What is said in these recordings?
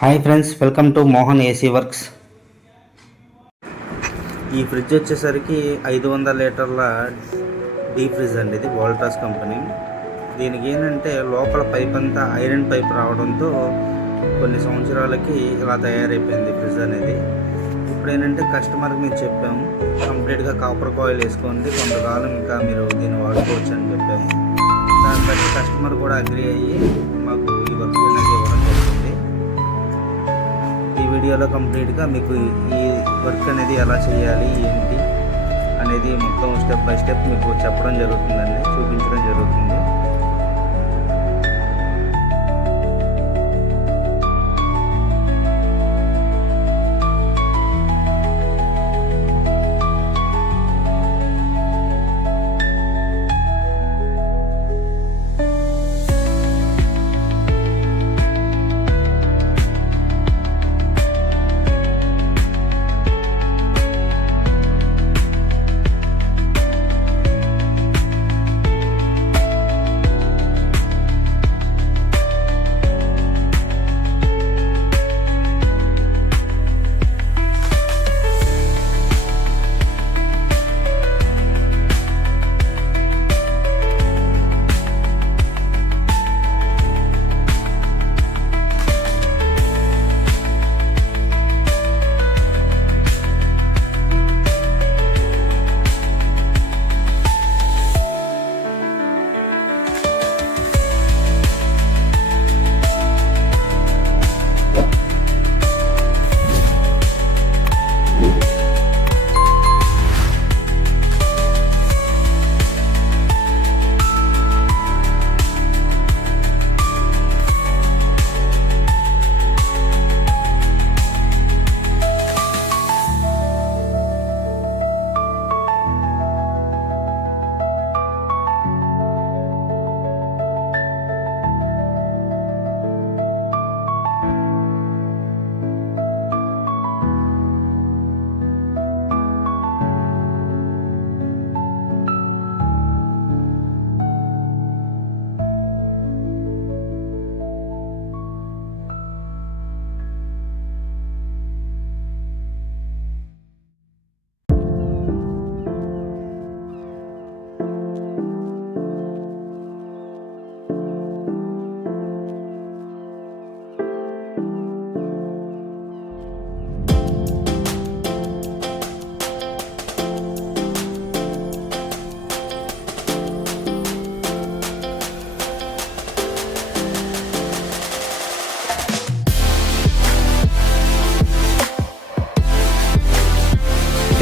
Hi friends, welcome to Mohan AC works. ఈ fridge వచ్చేసరికి 500 లీటర్ల డీప్ ఫ్రిడ్జ్ అండి. ఇది వోల్టాస్ కంపెనీ. దీనికి ఏంటంటే లోపల పైప్ అంతా ఐరన్ పైప్ రావడంతో కొన్ని సంవత్సరాలకి ఇలా తయారైపోయింది ఫ్రిడ్జ్ అనేది. ఇప్పుడు ఏంటంటే కస్టమర్కి మేము చెప్పాము, కంప్లీట్గా కాపర్ కాయిల్ వేసుకోండి, కొంతకాలం ఇంకా మీరు దీన్ని వాడుకోవచ్చు అని చెప్పాము. దాన్ని బట్టి కస్టమర్ కూడా అగ్రి అయ్యి మాకు ఈ వర్క్ అనేది ఇవ్వడం జరిగింది. ఈ వీడియోలో కంప్లీట్గా మీకు ఈ వర్క్ అనేది ఎలా చేయాలి ఏంటి అనేది మొత్తం స్టెప్ బై స్టెప్ మీకు చెప్పడం జరుగుతుందండి, చూపించడం జరుగుతుంది.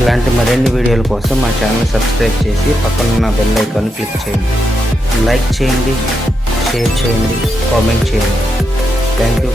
ఇలాంటి మరిన్ని వీడియోల కోసం మా ఛానల్ సబ్స్క్రైబ్ చేసి పక్కనున్న బెల్ ఐకాన్ క్లిక్ చేయండి. లైక్ చేయండి, షేర్ చేయండి, కామెంట్ చేయండి. Thank you.